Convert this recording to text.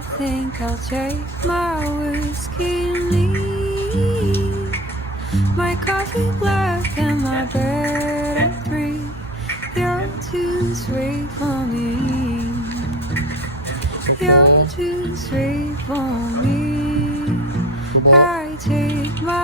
think I'll take my whiskey and leave. My coffee black and my bed at 3. You're too sweet for me. You're too sweet for me. I take my